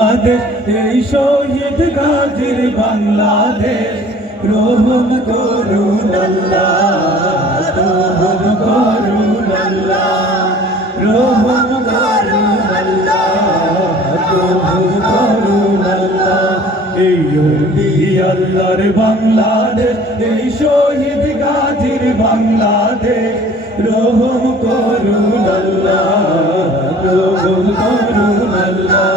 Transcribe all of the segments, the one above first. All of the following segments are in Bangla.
বাংলাদেশ এই শহীদ গাজীর বাংলাদেশ রহম করুন আল্লাহ, রহম করুন আল্লাহ, রহম করুন আল্লাহ, রহম করুন আল্লাহ। এই ওলি আল্লাহর বাংলাদেশ এই শহীদ গাজীর বাংলাদেশ রহম করুন আল্লাহ, রহম করুন আল্লাহ।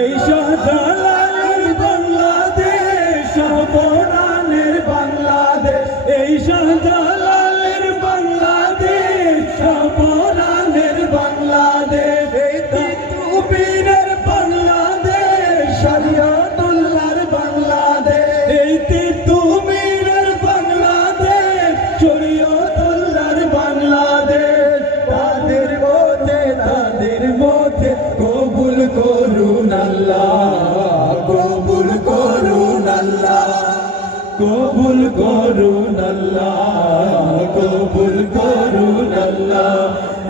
এই শাহজালালের বাংলাদেশ শাহপরানের বাংলাদেশ, এই শাহজালালের বাংলাদেশ শাহপরানের বাংলাদেশ, এই তিতুমীরের বাংলাদেশ শরিয়তুল্লাহর বাংলাদেশ, এই তিতুমীরের বাংলাদেশ শরিয়তুল্লাহর বাংলাদেশ। তাদের মধ্যে কবুল করুন আল্লাহ, কবুল করুন আল্লাহ, কবুল করুন আল্লাহ, কবুল করুন আল্লাহ।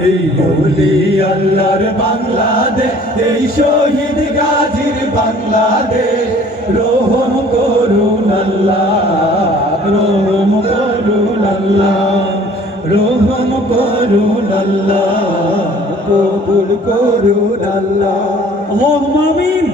এই ওলি আল্লাহর বাংলাদেশ এই শহীদ গাজীর বাংলাদেশ রহম করুন আল্লাহ, রহম করুন আল্লাহ, রহম করুন আল্লাহ, কবুল করুন আল্লাহ। আল্লাহুম্মা আমিন।